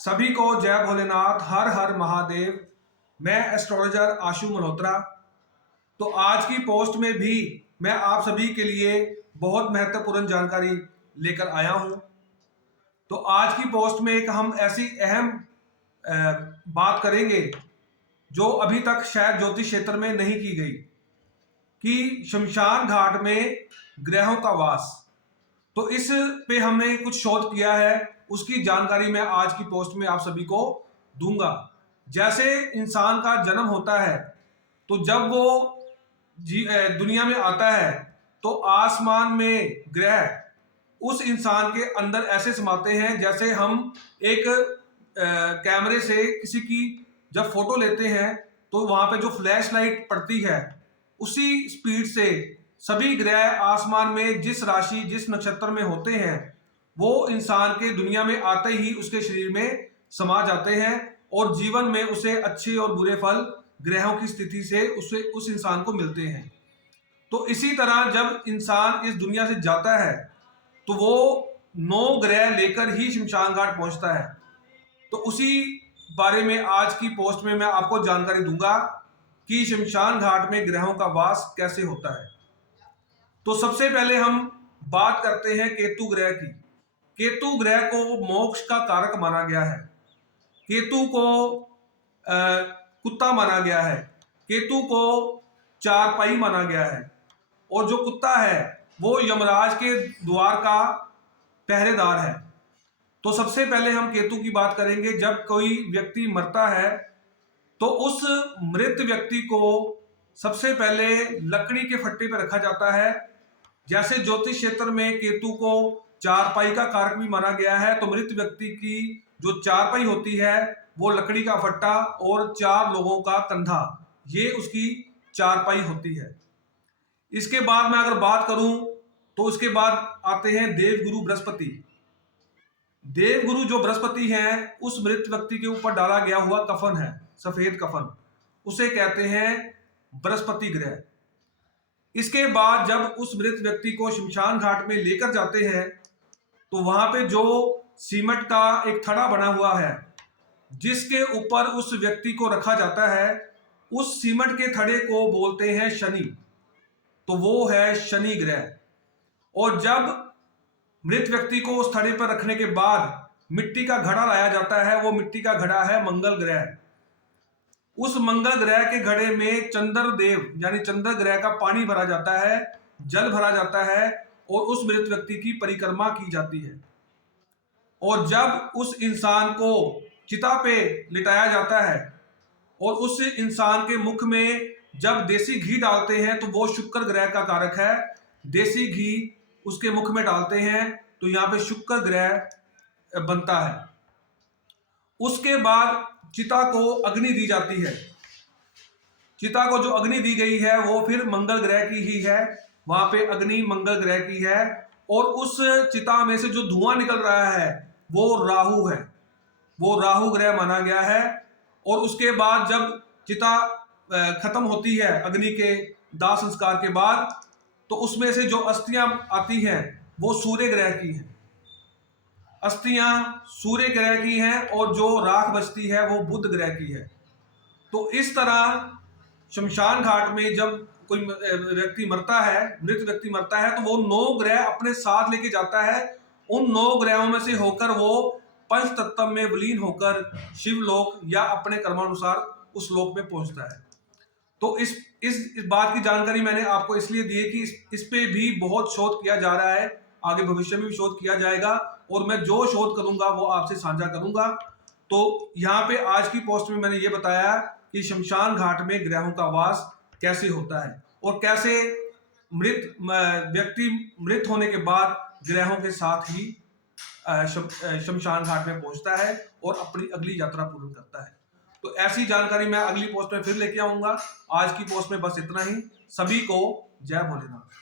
सभी को जय भोलेनाथ, हर हर महादेव। मैं एस्ट्रोलॉजर आशु मल्होत्रा। तो आज की पोस्ट में भी मैं आप सभी के लिए बहुत महत्वपूर्ण जानकारी लेकर आया हूं। तो आज की पोस्ट में एक हम ऐसी अहम बात करेंगे जो अभी तक शायद ज्योतिष क्षेत्र में नहीं की गई, कि शमशान घाट में ग्रहों का वास। तो इस पे हमने कुछ शोध किया है, उसकी जानकारी मैं आज की पोस्ट में आप सभी को दूंगा। जैसे इंसान का जन्म होता है, तो जब वो दुनिया में आता है तो आसमान में ग्रह उस इंसान के अंदर ऐसे समाते हैं जैसे हम एक कैमरे से किसी की जब फोटो लेते हैं तो वहां पे जो फ्लैश लाइट पड़ती है उसी स्पीड से सभी ग्रह आसमान में जिस राशि जिस नक्षत्र में होते हैं वो इंसान के दुनिया में आते ही उसके शरीर में समा जाते हैं और जीवन में उसे अच्छे और बुरे फल ग्रहों की स्थिति से उसे उस इंसान को मिलते हैं। तो इसी तरह जब इंसान इस दुनिया से जाता है तो वो 9 ग्रह लेकर ही शमशान घाट पहुंचता है। तो उसी बारे में आज की पोस्ट में मैं आपको जानकारी दूंगा कि शमशान घाट में ग्रहों का वास कैसे होता है। तो सबसे पहले हम बात करते हैं केतु ग्रह की। केतु ग्रह को मोक्ष का कारक माना गया है। केतु को कुत्ता माना गया है। केतु को चारपाई माना गया है। और जो कुत्ता है वो यमराज के द्वार का पहरेदार है। तो सबसे पहले हम केतु की बात करेंगे। जब कोई व्यक्ति मरता है तो उस मृत व्यक्ति को सबसे पहले लकड़ी के फट्टे पर रखा जाता है। जैसे ज्योतिष क्षेत्र में केतु को चारपाई का कारक भी माना गया है, तो मृत व्यक्ति की जो चारपाई होती है वो लकड़ी का फट्टा और 4 लोगों का कंधा, ये उसकी चारपाई होती है। इसके बाद मैं अगर बात करूं तो उसके बाद आते हैं देवगुरु बृहस्पति। देवगुरु जो बृहस्पति हैं, उस मृत व्यक्ति के ऊपर डाला गया हुआ कफन है, सफेद कफन, उसे कहते हैं बृहस्पति ग्रह। इसके बाद जब उस मृत व्यक्ति को शमशान घाट में लेकर जाते हैं तो वहां पे जो सीमेंट का एक थड़ा बना हुआ है जिसके ऊपर उस व्यक्ति को रखा जाता है, उस सीमेंट के थड़े को बोलते हैं शनि। तो वो है शनि ग्रह। और जब मृत व्यक्ति को उस थड़े पर रखने के बाद मिट्टी का घड़ा लाया जाता है, वो मिट्टी का घड़ा है मंगल ग्रह। उस मंगल ग्रह के घड़े में चंद्रदेव यानी चंद्र ग्रह का पानी भरा जाता है, जल भरा जाता है और उस मृत व्यक्ति की परिक्रमा की जाती है। और जब उस इंसान को चिता पे लिटाया जाता है और उस इंसान के मुख में जब देसी घी डालते हैं, तो वो शुक्र ग्रह का कारक है, देसी घी उसके मुख में डालते हैं तो यहाँ पे शुक्र ग्रह बनता है। उसके बाद चिता को अग्नि दी जाती है। चिता को जो अग्नि दी गई है वो फिर मंगल ग्रह की ही है, वहां पे अग्नि मंगल ग्रह की है। और उस चिता में से जो धुआं निकल रहा है वो राहु है, वो राहु ग्रह माना गया है। और उसके बाद जब चिता खत्म होती है अग्नि के दाह संस्कार के बाद, तो उसमें से जो अस्थियां आती हैं वो सूर्य ग्रह की हैं, अस्थियां सूर्य ग्रह की हैं, और जो राख बचती है वो बुध ग्रह की है। तो इस तरह शमशान घाट में जब कोई व्यक्ति मरता है, मृत व्यक्ति मरता है, तो वो 9 ग्रह अपने साथ लेके जाता है। उन 9 ग्रहों में से होकर वो पंच तत्व में विलीन होकर शिवलोक या अपने कर्मानुसार उस लोक में पहुंचता है। तो इस बात की जानकारी मैंने आपको इसलिए दी है कि इस पे भी बहुत शोध किया जा रहा है, आगे भविष्य में भी शोध किया जाएगा और मैं जो शोध करूंगा वो आपसे साझा करूंगा। तो यहाँ पे आज की पोस्ट में मैंने ये बताया कि शमशान घाट में ग्रहों का वास कैसे होता है और कैसे मृत व्यक्ति मृत होने के बाद ग्रहों के साथ ही शमशान घाट में पहुंचता है और अपनी अगली यात्रा पूर्ण करता है। तो ऐसी जानकारी मैं अगली पोस्ट में फिर लेके आऊंगा। आज की पोस्ट में बस इतना ही। सभी को जय भोलेनाथ।